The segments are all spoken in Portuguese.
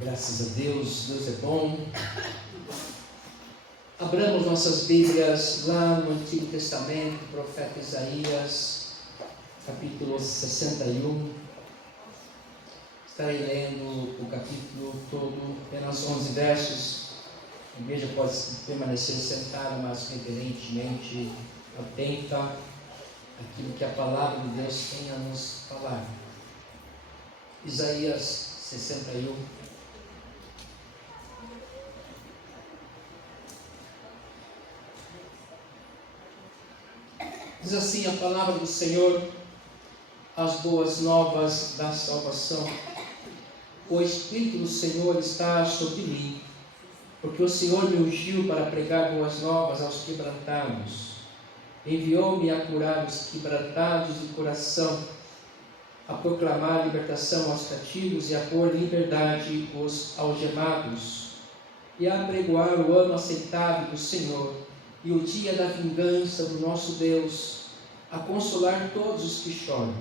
Graças a Deus, Deus é bom. Abramos nossas Bíblias lá no Antigo Testamento, profeta Isaías, capítulo 61. Estarei lendo o capítulo todo, apenas 11 versos. A igreja pode permanecer sentada, mas reverentemente atenta àquilo que a palavra de Deus tem a nos falar. Isaías 61. Diz assim a palavra do Senhor, as boas novas da salvação. O Espírito do Senhor está sobre mim, porque o Senhor me ungiu para pregar boas novas aos quebrantados. Enviou-me a curar os quebrantados de coração, a proclamar libertação aos cativos e a pôr em liberdade os algemados, e a apregoar o ano aceitável do Senhor e o dia da vingança do nosso Deus, a consolar todos os que choram,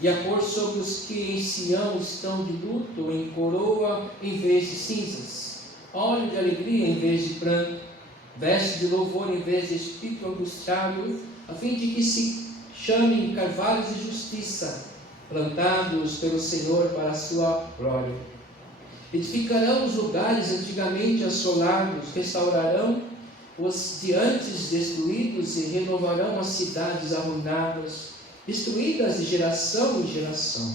e a pôr sobre os que em Sião estão de luto em coroa em vez de cinzas, óleo de alegria em vez de pranto, veste de louvor em vez de espírito angustiado, a fim de que se chamem carvalhos de justiça, plantados pelo Senhor para a sua glória. Edificarão os lugares antigamente assolados, restaurarão os de antes destruídos e renovarão as cidades arruinadas, destruídas de geração em geração.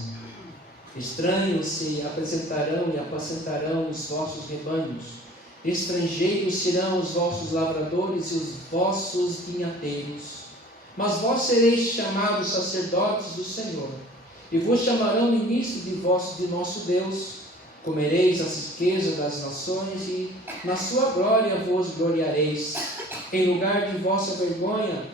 Estranhos se apresentarão e apacentarão os vossos rebanhos, estrangeiros serão os vossos lavradores e os vossos vinhateiros. Mas vós sereis chamados sacerdotes do Senhor, e vos chamarão ministros de nosso Deus. Comereis as riquezas das nações e na sua glória vos gloriareis. Em lugar de vossa vergonha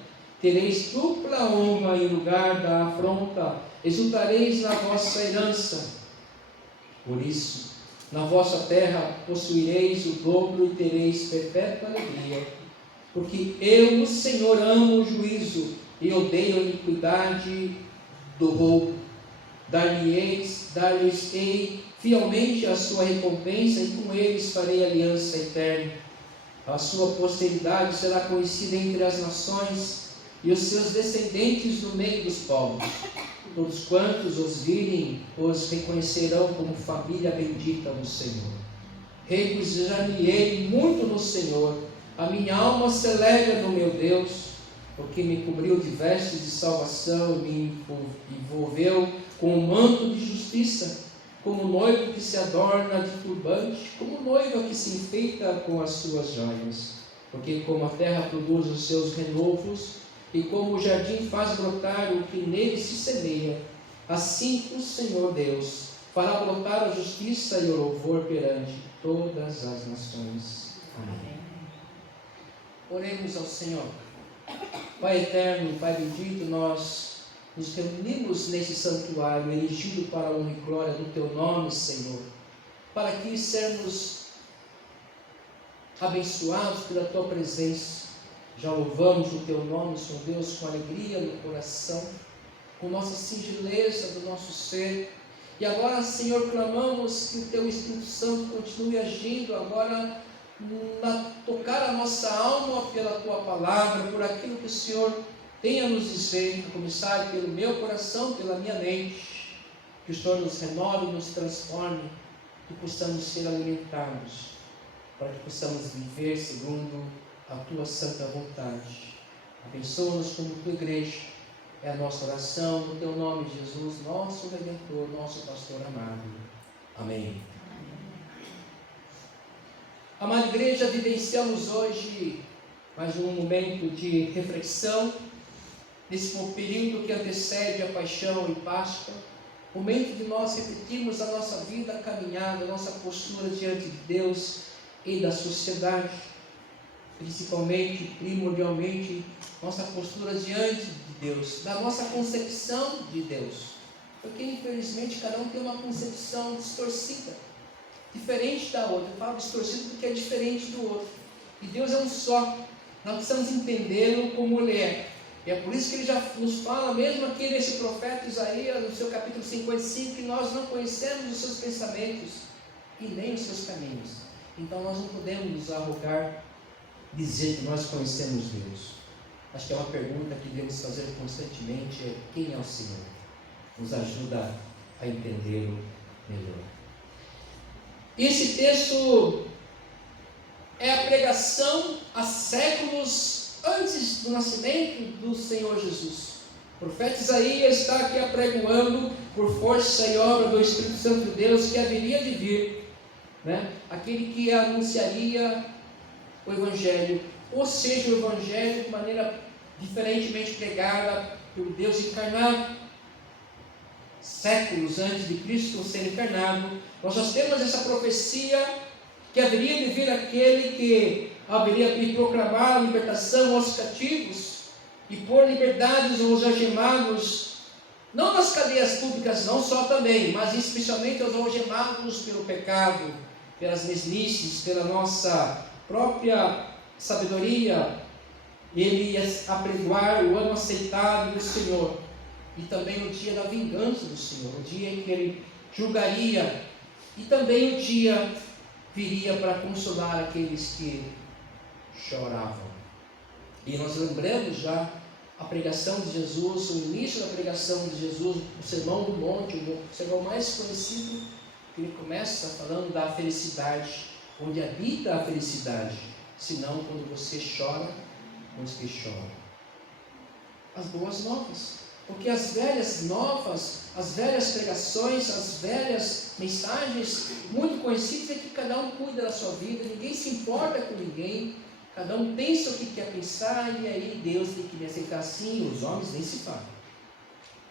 tereis dupla honra, em lugar da afronta exultareis na vossa herança. Por isso, na vossa terra possuireis o dobro e tereis perpétua alegria. Porque eu, o Senhor, amo o juízo e odeio a iniquidade do roubo. Dar-lhes-ei fielmente a sua recompensa, e com eles farei aliança eterna. A sua posteridade será conhecida entre as nações, e os seus descendentes no meio dos povos. Todos quantos os virem, os reconhecerão como família bendita do Senhor. Regozijar-me-ei muito no Senhor, a minha alma se alegra no meu Deus, porque me cobriu de vestes de salvação e me envolveu com um manto de justiça, como noivo que se adorna de turbante, como noiva que se enfeita com as suas joias. Porque como a terra produz os seus renovos, e como o jardim faz brotar o que nele se semeia, assim o Senhor Deus fará brotar a justiça e o louvor perante todas as nações. Amém. Oremos ao Senhor. Pai eterno, Pai bendito, nós nos reunimos nesse santuário, erigido para a honra e glória do Teu nome, Senhor, para que sermos abençoados pela Tua presença. Já louvamos o Teu nome, Senhor Deus, com alegria no coração, com nossa singeleza do nosso ser. E agora, Senhor, clamamos que o Teu Espírito Santo continue agindo agora, tocar a nossa alma pela Tua palavra, por aquilo que o Senhor tem a nos dizer, a começar pelo meu coração, pela minha mente. Que o Senhor nos renove, nos transforme, que possamos ser alimentados, para que possamos viver segundo a Tua santa vontade. Abençoa-nos como Tua igreja, é a nossa oração, no Teu nome, Jesus, nosso Redentor, nosso Pastor amado. Amém. Amada igreja, vivenciamos hoje mais um momento de reflexão, nesse período que antecede a paixão e Páscoa, momento de nós repetirmos a nossa vida, a caminhada, a nossa postura diante de Deus e da sociedade, principalmente, primordialmente, nossa postura diante de Deus, da nossa concepção de Deus, porque infelizmente cada um tem uma concepção distorcida, diferente da outra. Eu falo distorcido porque é diferente do outro, e Deus é um só, nós precisamos entendê-lo como Ele é. E é por isso que Ele já nos fala, mesmo aqui nesse profeta Isaías, no seu capítulo 55, que nós não conhecemos os seus pensamentos, e nem os seus caminhos. Então nós não podemos nos arrogar, dizer que nós conhecemos Deus. Acho que é uma pergunta que devemos fazer constantemente, é: quem é o Senhor? Nos ajuda a entendê-lo melhor. Esse texto é a pregação há séculos antes do nascimento do Senhor Jesus. O profeta Isaías está aqui apregoando, por força e obra do Espírito Santo de Deus, que haveria de vir, aquele que anunciaria o Evangelho, ou seja, o Evangelho de maneira diferentemente pregada por Deus encarnado. Séculos antes de Cristo ser encarnado, nós já temos essa profecia que haveria de vir aquele que haveria de proclamar a libertação aos cativos e pôr liberdades aos algemados, não nas cadeias públicas, não só também, mas especialmente aos algemados pelo pecado, pelas mesmices, pela nossa própria sabedoria. Ele ia apregoar o ano aceitável do Senhor, e também o dia da vingança do Senhor, o dia em que Ele julgaria, e também o dia viria para consolar aqueles que choravam. E nós lembramos já a pregação de Jesus, o início da pregação de Jesus, o Sermão do Monte, o sermão mais conhecido, que ele começa falando da felicidade, onde habita a felicidade, senão quando você chora com os que choram. As boas novas, porque as velhas novas, as velhas pregações, as velhas mensagens muito conhecidas é que cada um cuida da sua vida, ninguém se importa com ninguém, cada um pensa o que quer pensar, e aí Deus tem que me aceitar assim, os homens nem se falam.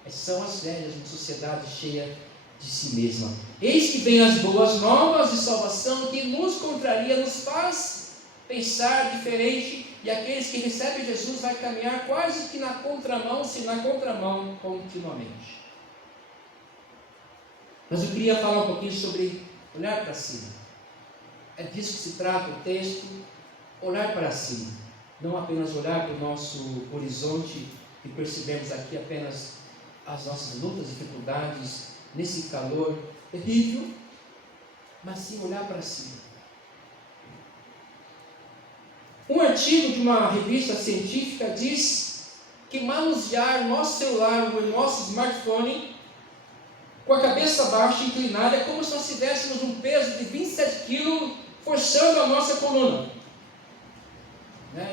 Essas são as velhas, uma sociedade cheia de si mesma. Eis que vem as boas novas de salvação, que nos contraria, nos faz pensar diferente, e aqueles que recebem Jesus vai caminhar quase que na contramão, se na contramão continuamente. Mas eu queria falar um pouquinho sobre olhar para cima. É disso que se trata o texto, olhar para cima. Não apenas olhar para o nosso horizonte e percebemos aqui apenas as nossas lutas, dificuldades, nesse calor terrível, mas sim olhar para cima. Um artigo de uma revista científica diz que manusear nosso celular ou nosso smartphone com a cabeça baixa, inclinada, é como se nós tivéssemos um peso de 27 quilos forçando a nossa coluna.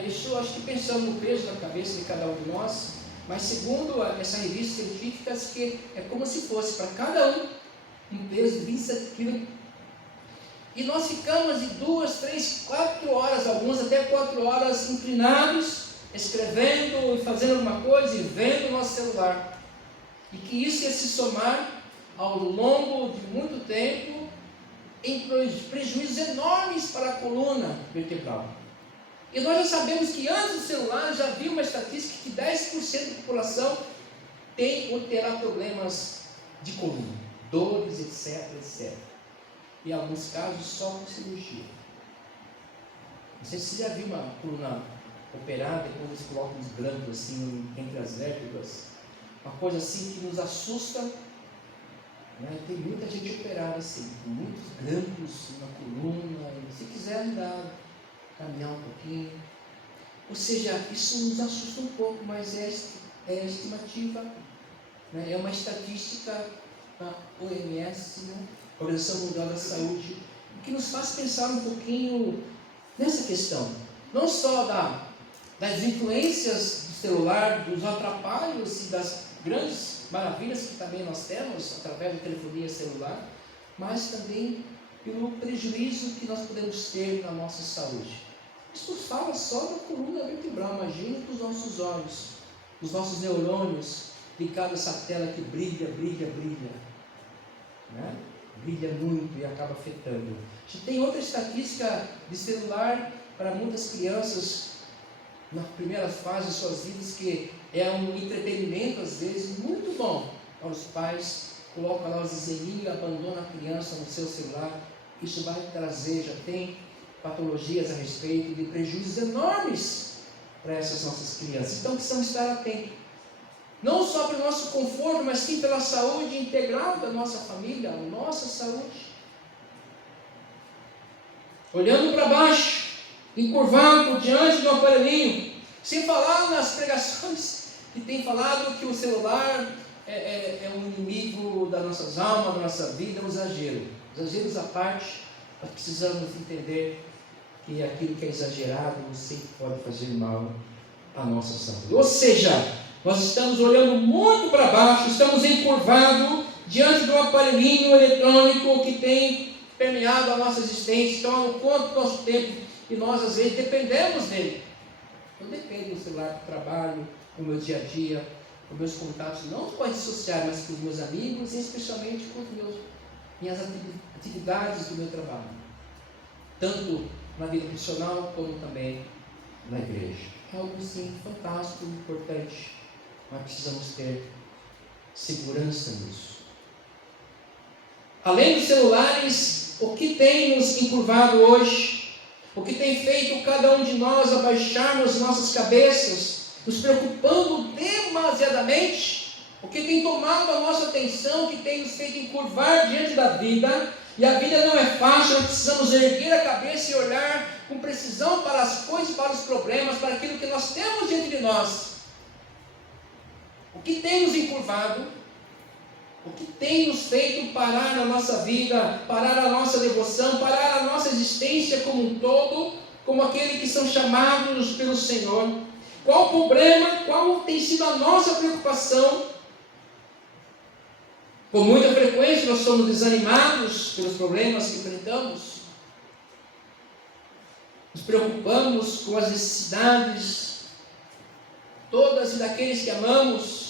Isso, acho que pensando no peso da cabeça de cada um de nós, mas segundo essa revista científica, que é como se fosse para cada um peso de 27 quilos. E nós ficamos de 2, 3, 4 horas, alguns até 4 horas inclinados, escrevendo e fazendo alguma coisa e vendo o nosso celular. E que isso ia se somar ao longo de muito tempo em prejuízos enormes para a coluna vertebral. E nós já sabemos que antes do celular já havia uma estatística que 10% da população tem ou terá problemas de coluna, dores, etc, etc. E em alguns casos só com cirurgia. Não sei se você já viu uma coluna operada e quando eles colocam uns grampos assim entre as vértebras, uma coisa assim que nos assusta. Tem muita gente operada assim, com muitos grampos na coluna, e se quiser andar, caminhar um pouquinho. Ou seja, isso nos assusta um pouco, mas é estimativa, é uma estatística da OMS, Organização Mundial da Saúde, que nos faz pensar um pouquinho nessa questão, não só das influências do celular, dos atrapalhos e das grandes maravilhas que também nós temos através da telefonia celular, mas também pelo prejuízo que nós podemos ter na nossa saúde. Isso fala só da coluna vertebral, imagina para os nossos olhos, os nossos neurônios ligados a essa tela que brilha, brilha muito e acaba afetando. A gente tem outra estatística de celular para muitas crianças na primeira fase de suas vidas, que é um entretenimento às vezes muito bom para os pais, colocam lá os desenhinhos e abandonam a criança no seu celular. Isso vai trazer, já tem patologias a respeito de prejuízos enormes para essas nossas crianças. Então precisamos estar atentos, não só para o nosso conforto, mas sim pela saúde integral da nossa família, a nossa saúde. olhando para baixo, encurvado diante do aparelhinho, sem falar nas pregações que tem falado que o celular é um inimigo das nossas almas, da nossa vida, é um exagero. Exageros à parte, nós precisamos entender que aquilo que é exagerado sempre pode fazer mal à nossa saúde. Ou seja, nós estamos olhando muito para baixo, estamos encurvados diante do aparelhinho eletrônico que tem permeado a nossa existência, toma conta do nosso tempo, e nós às vezes dependemos dele. Eu dependo do celular para o trabalho, do meu dia a dia, dos meus contatos, não com as redes sociais, mas com os meus amigos, e especialmente com minhas atividades do meu trabalho, tanto na vida profissional como também na igreja. É algo sim fantástico, importante, mas precisamos ter segurança nisso. Além dos celulares, o que tem nos encurvado hoje, o que tem feito cada um de nós abaixarmos nossas cabeças, nos preocupando demasiadamente, o que tem tomado a nossa atenção, o que tem nos feito encurvar diante da vida, e a vida não é fácil, nós precisamos erguer a cabeça e olhar com precisão para as coisas, para os problemas, para aquilo que nós temos diante de nós. O que tem nos encurvado, o que tem nos feito parar na nossa vida, parar a nossa devoção, parar a nossa existência como um todo, como aqueles que são chamados pelo Senhor. Qual o problema, qual tem sido a nossa preocupação? Com muita frequência nós somos desanimados pelos problemas que enfrentamos. Nos preocupamos com as necessidades todas e daqueles que amamos.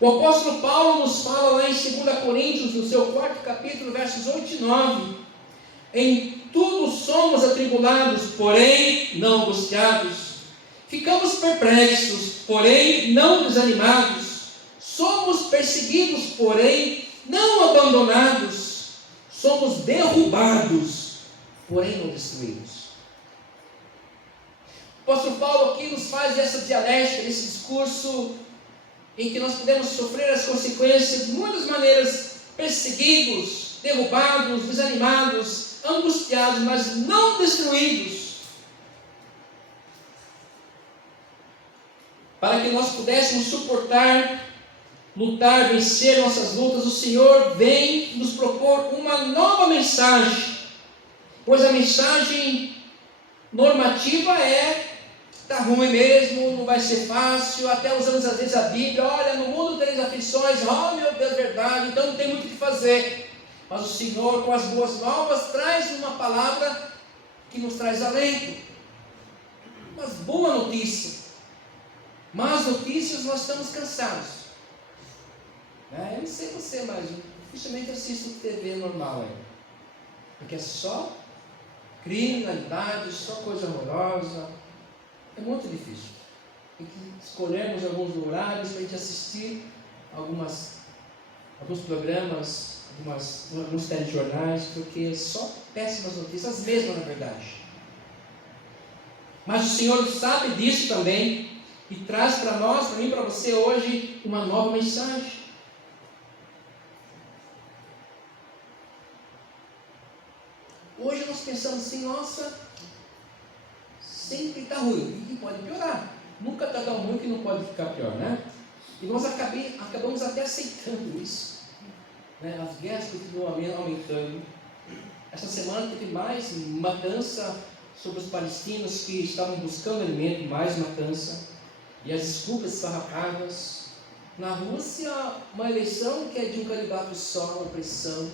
O apóstolo Paulo nos fala lá em 2 Coríntios, no seu 4º capítulo, versos 8 e 9. Em tudo somos atribulados, porém não angustiados. Ficamos perplexos, porém não desanimados. Somos perseguidos, porém não abandonados. Somos derrubados, porém não destruídos. O apóstolo Paulo aqui nos faz essa dialética, esse discurso em que nós podemos sofrer as consequências de muitas maneiras, perseguidos, derrubados, desanimados, angustiados, mas não destruídos. Para que nós pudéssemos suportar, lutar, vencer nossas lutas, o Senhor vem nos propor uma nova mensagem, pois a mensagem normativa está ruim mesmo, não vai ser fácil, até usamos às vezes a Bíblia, olha, no mundo tereis aflições, oh meu Deus, verdade, então não tem muito o que fazer. Mas o Senhor, com as boas novas, traz uma palavra que nos traz alento, uma boa notícia. Más notícias, nós estamos cansados. Eu não sei você, mas dificilmente assisto TV normal, porque é só criminalidade, só coisa horrorosa. É muito difícil. Tem que escolhermos alguns horários para a gente assistir alguns programas, alguns telejornais, porque é só péssimas notícias, as mesmas na verdade. Mas o Senhor sabe disso também e traz para nós, para mim, para você hoje, uma nova mensagem. Hoje nós pensamos assim, nossa, sempre está ruim, e pode piorar. Nunca está tão ruim que não pode ficar pior, né? E nós acabamos até aceitando isso. As guerras continuam aumentando. Essa semana teve mais matança sobre os palestinos que estavam buscando alimento, mais matança. E as desculpas esfarrapadas. Na Rússia, uma eleição que é de um candidato só, uma opressão.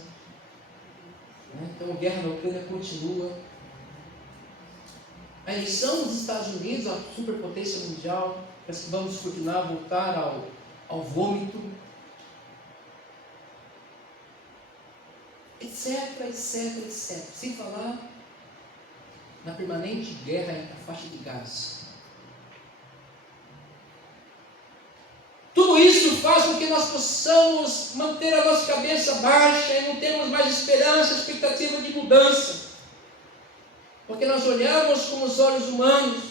Então a guerra na Ucrânia continua. A eleição dos Estados Unidos, a superpotência mundial, parece que vamos continuar a voltar ao vômito, etc, etc, etc. Sem falar na permanente guerra entre a faixa de Gaza. Tudo isso faz com que nós possamos manter a nossa cabeça baixa e não termos mais esperança, expectativa de mudança. Porque nós olhamos com os olhos humanos,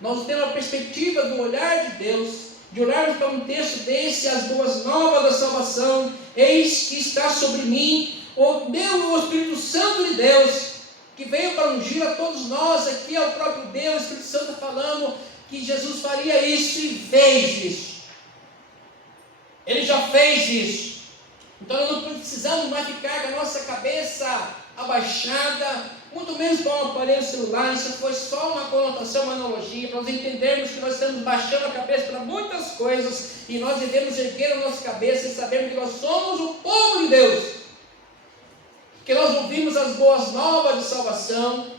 nós temos a perspectiva do olhar de Deus, de olharmos para um texto desse, as boas novas da salvação, eis que está sobre mim o Espírito Santo de Deus, que veio para ungir a todos nós. Aqui é o próprio Deus, o Espírito Santo falando que Jesus faria isso e fez isso. Ele já fez isso. Então nós não precisamos mais ficar com a nossa cabeça abaixada, muito menos com um aparelho celular. Isso foi só uma conotação, uma analogia, para nós entendermos que nós estamos baixando a cabeça para muitas coisas, e nós devemos erguer a nossa cabeça e sabermos que nós somos o povo de Deus, que nós ouvimos as boas novas de salvação,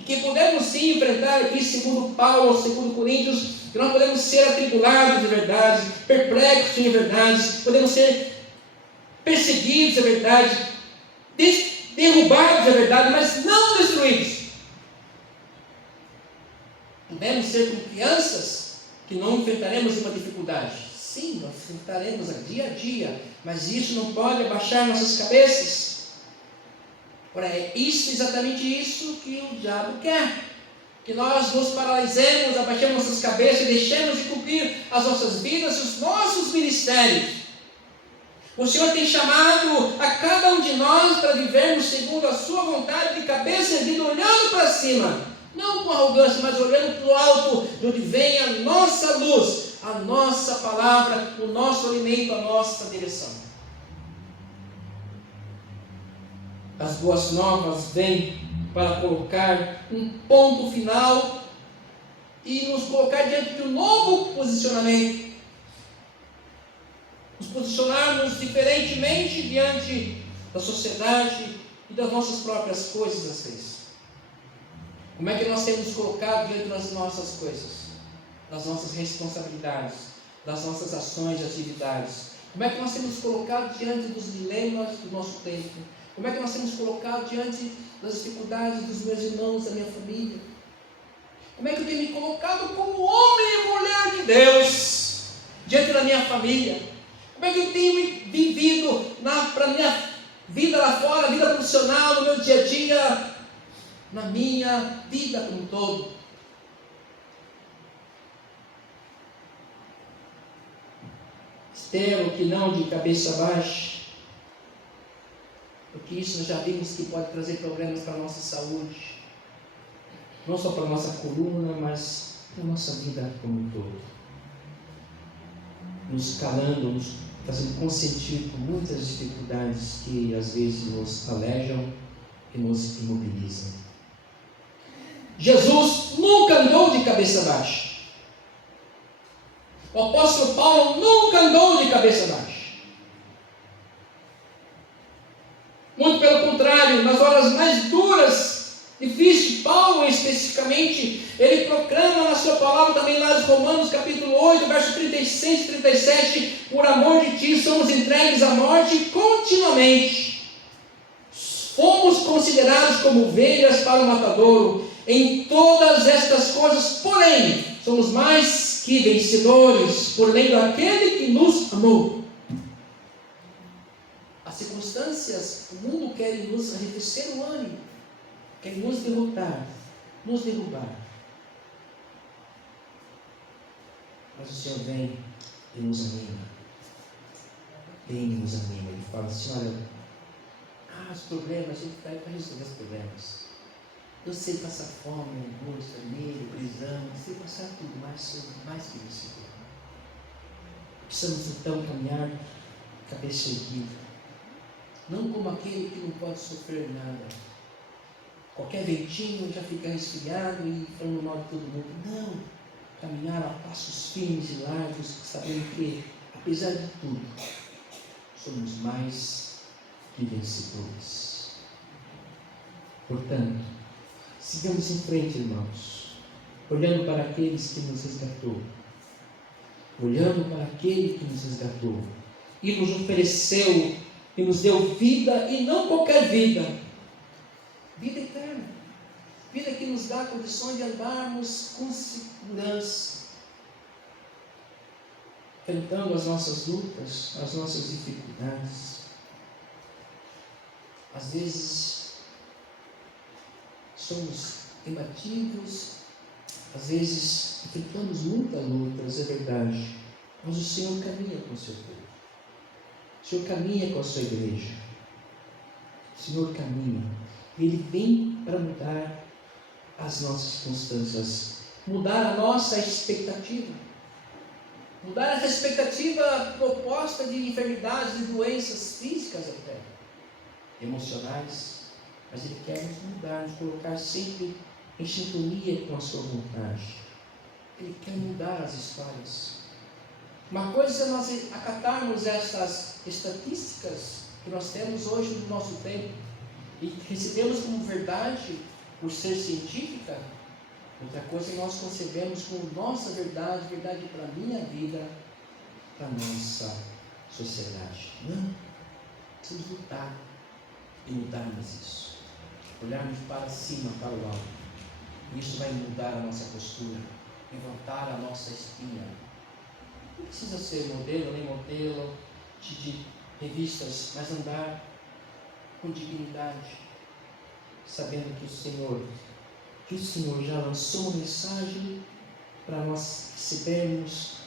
e que podemos sim enfrentar aqui, segundo Paulo, segundo Coríntios, que nós podemos ser atribulados de verdade, perplexos de verdade, podemos ser perseguidos de verdade, derrubados de verdade, mas não destruídos. Podemos ser como crianças que não enfrentaremos uma dificuldade. Sim, nós enfrentaremos dia a dia, mas isso não pode abaixar nossas cabeças. Ora, é isso, exatamente isso que o diabo quer. Que nós nos paralisemos, abaixemos nossas cabeças e deixemos de cumprir as nossas vidas e os nossos ministérios. O Senhor tem chamado a cada um de nós para vivermos segundo a sua vontade, de cabeça erguida, olhando para cima, não com arrogância, mas olhando para o alto, de onde vem a nossa luz, a nossa palavra, o nosso alimento, a nossa direção. As boas novas vêm para colocar um ponto final e nos colocar diante de um novo posicionamento. Nos posicionarmos diferentemente diante da sociedade e das nossas próprias coisas, às vezes. Como é que nós temos colocado diante das nossas coisas, das nossas responsabilidades, das nossas ações e atividades? Como é que nós temos colocado diante dos dilemas do nosso tempo? Como é que nós temos colocado diante das dificuldades dos meus irmãos, da minha família? Como é que eu tenho me colocado como homem e mulher de Deus diante da minha família? Como é que eu tenho vivido para a minha vida lá fora, vida profissional, no meu dia a dia, na minha vida como um todo? Espero que não de cabeça baixa, porque isso nós já vimos que pode trazer problemas para a nossa saúde, não só para a nossa coluna, mas para a nossa vida como um todo, nos calando, nos fazendo consentir com muitas dificuldades que às vezes nos alejam e nos imobilizam. Jesus nunca andou de cabeça baixa. O apóstolo Paulo nunca andou de cabeça baixa. Muito pelo contrário, nas horas mais duras, difíceis, Paulo especificamente, ele proclama na sua palavra também lá em Romanos capítulo 8, versos 36 e 37, por amor de ti somos entregues à morte continuamente. Fomos considerados como ovelhas para o matadouro. Em todas estas coisas, porém, somos mais que vencedores por meio daquele que nos amou. As circunstâncias, o mundo quer nos arrefecer o ânimo, quer nos derrotar, nos derrubar. Mas o Senhor vem e nos anima. Vem e nos anima. Ele fala assim: olha, os problemas, a gente vai para resolver os problemas. Eu sei passar fome, angústia, medo, prisão, eu sei passar tudo, mas sou mais que vencedor. Precisamos então caminhar cabeça erguida, não como aquele que não pode sofrer nada. Qualquer ventinho já fica resfriado e falando mal de todo mundo. Não, caminhar a passos firmes e largos, sabendo que, apesar de tudo, somos mais que vencedores. Portanto, sigamos em frente, irmãos, olhando para aqueles que nos resgatou, olhando para aquele que nos resgatou e nos ofereceu e nos deu vida, e não qualquer vida, vida eterna, vida que nos dá condições de andarmos com segurança, enfrentando as nossas lutas, as nossas dificuldades. Às vezes somos imbatíveis, às vezes enfrentamos muitas lutas, é verdade, mas o Senhor caminha com o seu povo, o Senhor caminha com a sua igreja, o Senhor caminha. Ele vem para mudar as nossas circunstâncias, mudar a nossa expectativa, mudar essa expectativa proposta de enfermidades e doenças físicas até, emocionais, mas Ele quer nos mudar, nos colocar sempre em sintonia com a sua vontade. Ele quer mudar as histórias. Uma coisa é nós acatarmos essas estatísticas que nós temos hoje no nosso tempo e recebemos como verdade por ser científica. Outra coisa é nós concebemos como nossa verdade, verdade para a minha vida, para a nossa sociedade. Não, precisamos lutar e mudarmos isso. Olharmos para cima, para o alto. Isso vai mudar a nossa postura, levantar a nossa espinha. Não precisa ser modelo, nem modelo de revistas, mas andar com dignidade, sabendo que o Senhor já lançou uma mensagem para nós recebermos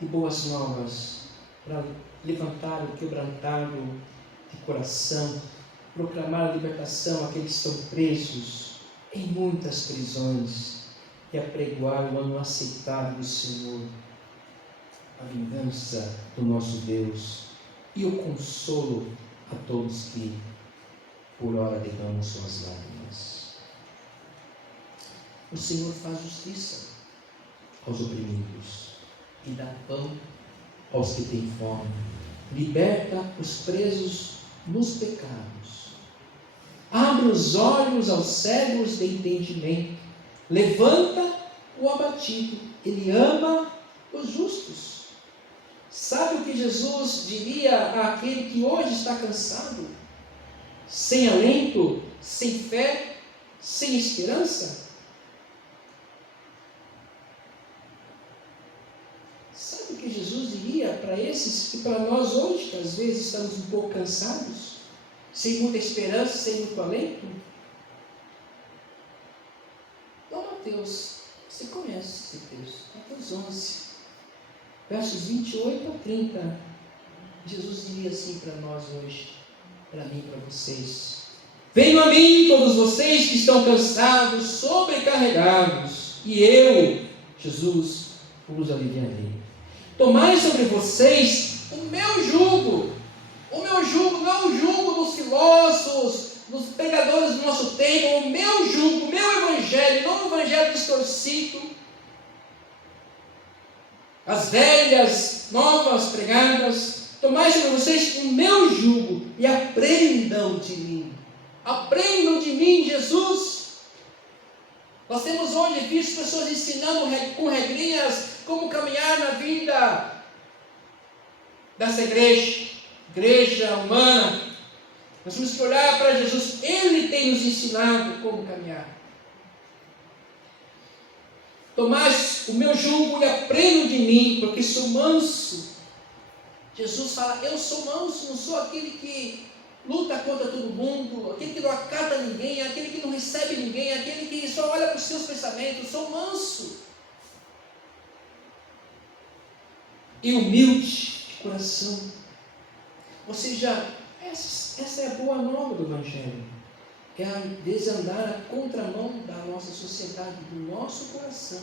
de boas novas, para levantar o quebrantado de coração, proclamar a libertação àqueles que estão presos em muitas prisões e apregoar o ano aceitável do Senhor, a vingança do nosso Deus e o consolo a todos que por hora derramam suas lágrimas. O Senhor faz justiça aos oprimidos e dá pão aos que têm fome, liberta os presos nos pecados, abre os olhos aos cegos de entendimento, levanta o abatido, Ele ama os justos. Sabe o que Jesus diria àquele que hoje está cansado, sem alento, sem fé, sem esperança? Sabe o que Jesus diria para esses e para nós hoje, que às vezes estamos um pouco cansados, sem muita esperança, sem muito alento? Então, Mateus, você conhece esse texto, Mateus 11, versos 28 a 30, Jesus diria assim para nós hoje, para mim e para vocês: venham a mim todos vocês que estão cansados, sobrecarregados, e eu, Jesus, vos aliviarei. Tomai sobre vocês o meu jugo não é o jugo dos filósofos, dos pregadores do nosso tempo, o meu jugo, o meu evangelho, não o evangelho distorcido, as velhas, novas pregadas. Tomai sobre vocês o meu jugo e aprendam de mim. Aprendam de mim, Jesus. Nós temos hoje visto pessoas ensinando com regrinhas como caminhar na vida dessa igreja humana. Nós temos que olhar para Jesus. Ele tem nos ensinado como caminhar. Tomai o meu jugo e aprendam de mim, porque sou manso. Jesus fala: eu sou manso, não sou aquele que luta contra todo mundo, aquele que não acata ninguém, aquele que não recebe ninguém, aquele que só olha para os seus pensamentos. Sou manso e humilde de coração. Ou seja, essa é a boa nova do Evangelho. É a desandar a contramão da nossa sociedade, do nosso coração.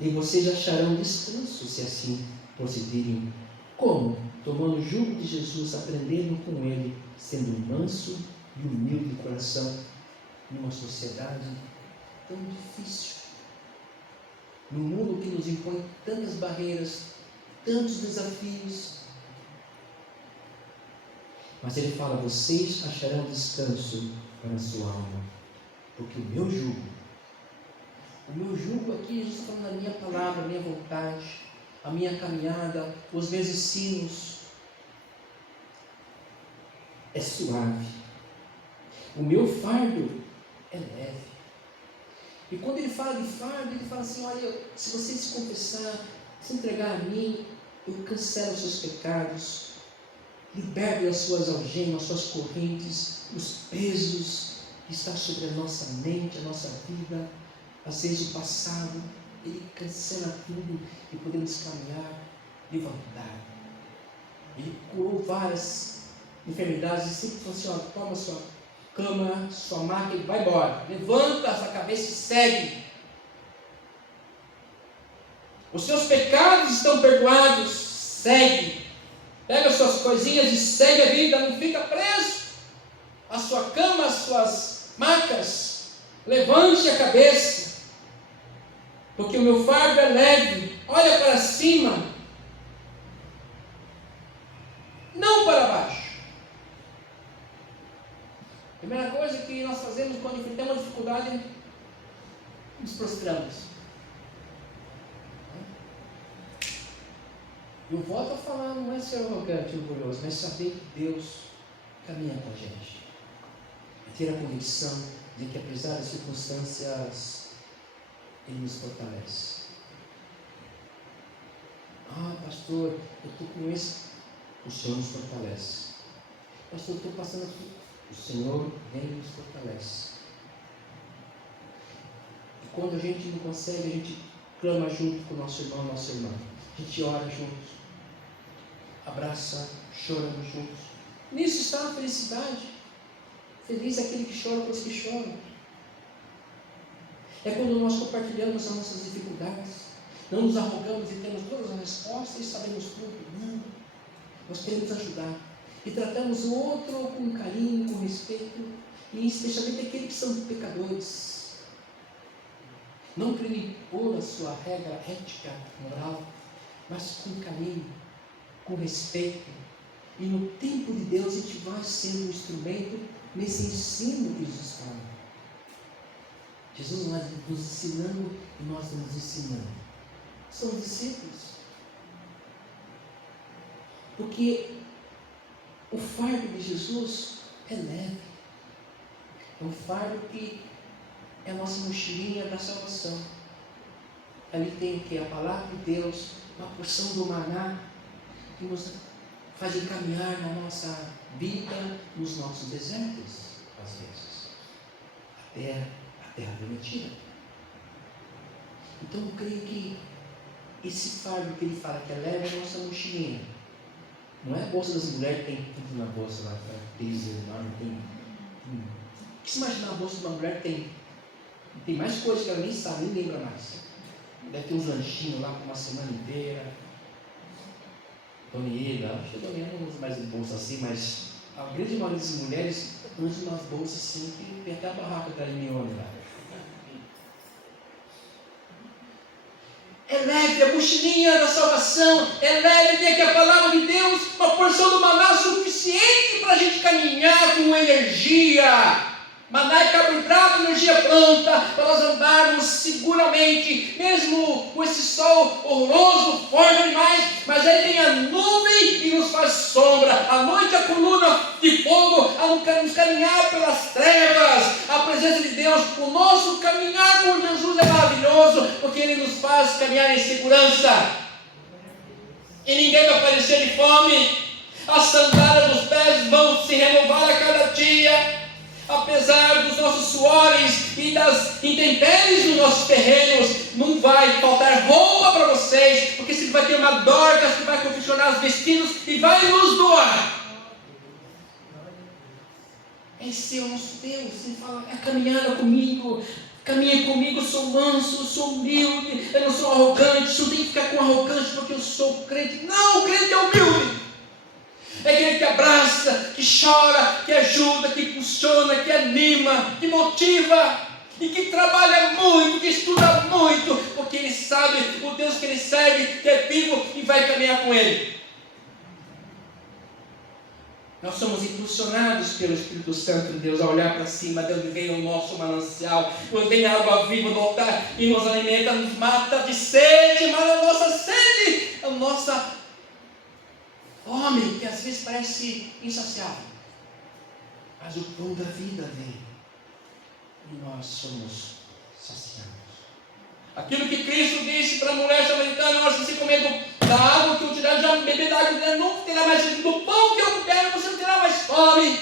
E vocês acharão descanso se assim procederem. Como? Tomando o jugo de Jesus, aprendendo com Ele, sendo manso e humilde de coração, numa sociedade tão difícil, num mundo que nos impõe tantas barreiras, tantos desafios. Mas Ele fala: vocês acharão descanso para a sua alma, porque o meu jugo aqui, Jesus está falando da minha palavra, a minha vontade, a minha caminhada, os meus ensinos, é suave. O meu fardo é leve. E quando Ele fala de fardo, Ele fala assim: olha, se você se confessar, se entregar a mim, eu cancelo os seus pecados, liberte as suas algemas, as suas correntes, os pesos que estão sobre a nossa mente, a nossa vida. Às vezes o passado, Ele cancela tudo e podemos caminhar, levantar. Ele curou várias enfermidades, e sempre funciona. Toma sua cama, sua maca e vai embora. Levanta essa cabeça e segue. Os seus pecados estão perdoados, segue. Pega as suas coisinhas e segue a vida, não fica preso à sua cama, às suas macas. Levante a cabeça, porque o meu fardo é leve. Olha para cima, não para baixo. A primeira coisa que nós fazemos quando enfrentamos dificuldade, nos prostramos. Eu volto a falar, não é ser arrogante e orgulhoso, mas saber que Deus caminha com a gente. É ter a convicção de que, apesar das circunstâncias, Ele nos fortalece. Ah, pastor, eu estou com esse. O Senhor nos fortalece. Pastor, eu estou passando aqui. O Senhor vem e nos fortalece. E quando a gente não consegue, a gente clama junto com o nosso irmão, nossa irmã. A gente ora juntos. Abraça, choramos juntos. Nisso está a felicidade. Feliz é aquele que chora com os que choram. É quando nós compartilhamos as nossas dificuldades. Não nos arrogamos e temos todas as respostas e sabemos tudo. Não. Nós queremos ajudar. E tratamos o outro com carinho, com respeito. E especialmente aqueles que são pecadores. Não querendo impor a sua regra ética, moral, mas com carinho, com respeito. E no tempo de Deus a gente vai sendo um instrumento nesse ensino que Jesus fala. Jesus nos ensinando e nós nos ensinando. Somos discípulos. Porque o fardo de Jesus é leve. É um fardo que é a nossa mochilinha da salvação. Ali tem o que? A palavra de Deus, uma porção do maná que nos faz encaminhar na nossa vida, nos nossos desertos, às vezes, até a terra prometida. Então eu creio que esse fardo que ele fala que é leve é a nossa mochilinha. Não é a bolsa das mulheres que tem tudo na bolsa lá, freezer, não tem. O que se imagina a bolsa de uma mulher que tem mais coisas que ela nem sabe, nem lembra mais. Deve ter uns lanchinhos lá por uma semana inteira. Doniela, acho que a Doniela não usa mais bolsa assim, mas a grande maioria das mulheres usa umas bolsas assim que tem até a barraca da Limione lá. É leve, a mochilinha da salvação, é leve, tem aqui a palavra de Deus, uma porção do maná suficiente para a gente caminhar com energia. Maná é carboidrato, energia pronta, para nós andarmos seguramente, mesmo com esse sol horroroso, forte demais, mas aí vem a nuvem e nos faz sombra, à noite a coluna de fogo, a nos caminhar pelas trevas, a presença de Deus, o nosso caminhar com Jesus é maravilhoso, porque Ele nos faz caminhar em segurança, e ninguém vai parecer de fome, as sandálias dos pés vão se renovar a cada dia, apesar dos nossos suores e das intempéries dos nossos terrenos, não vai faltar roupa para vocês, porque você vai ter uma Dorcas que vai confeccionar os vestidos e vai nos doar. Esse é o nosso Deus. Ele fala, é caminhada comigo, caminha comigo, eu sou manso, eu sou humilde, eu não sou arrogante, você não tem que ficar com arrogante porque eu sou crente. Não, o crente é humilde. É aquele que abraça, que chora, que ajuda, que impulsiona, que anima, que motiva e que trabalha muito, que estuda muito, porque ele sabe o Deus que ele segue, que é vivo e vai caminhar com ele. Nós somos impulsionados pelo Espírito Santo de Deus a olhar para cima, de onde vem o nosso manancial, onde vem a água viva do altar e nos alimenta, nos mata de sede, mas a nossa sede, a nossa fome, que às vezes parece insaciável, mas o pão da vida vem e nós somos saciados. Aquilo que Cristo disse para a mulher samaritana, nós se comer da água que eu tirar, já beber da água, não terá mais sede, do pão que eu der, você não terá mais fome.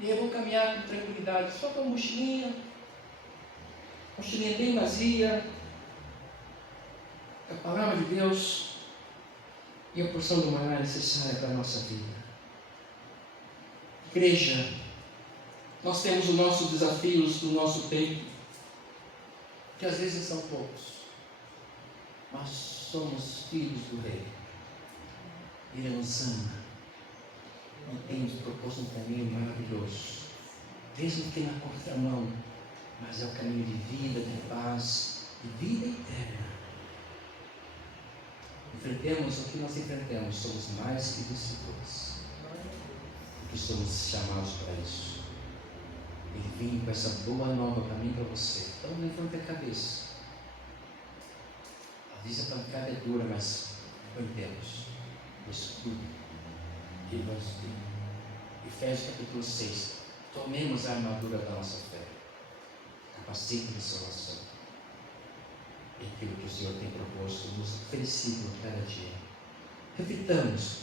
E eu vou caminhar com tranquilidade, só com a mochilinha bem vazia, a palavra de Deus, e a porção do maná é necessária para a nossa vida. Igreja, nós temos os nossos desafios do nosso tempo, que às vezes são poucos, mas somos filhos do Rei. Ele nos ama e tem nos proposto um caminho maravilhoso, mesmo que na contramão, mas é o caminho de vida, de paz, de vida eterna. Enfrentemos o que nós enfrentamos, somos mais que vencedores, porque somos chamados para isso. Ele vem com essa boa nova para mim e para você. Então levante a cabeça. Às vezes a pancada é dura, mas aguentemos o escudo que ele nos deu. Efésios capítulo 6. Tomemos a armadura da nossa fé, capacete de salvação, e aquilo que o Senhor tem proposto, nos oferecido a cada dia. Reflitamos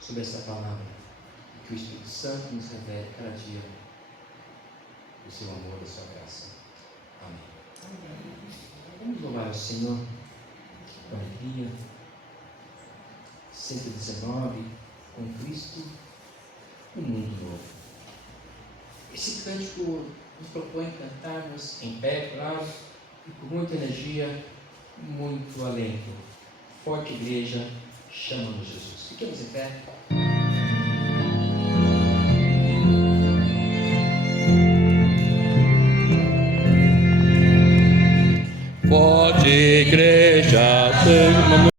sobre esta palavra, e que o Espírito Santo nos revele cada dia o seu amor e a sua graça. Amém. Vamos louvar o Senhor com alegria. 119, com Cristo, um mundo novo. Esse cântico nos propõe cantarmos em pé, claro, e com muita energia, muito alento. Forte igreja, chama-nos Jesus. Fiquemos em pé. Forte igreja, chama-nos.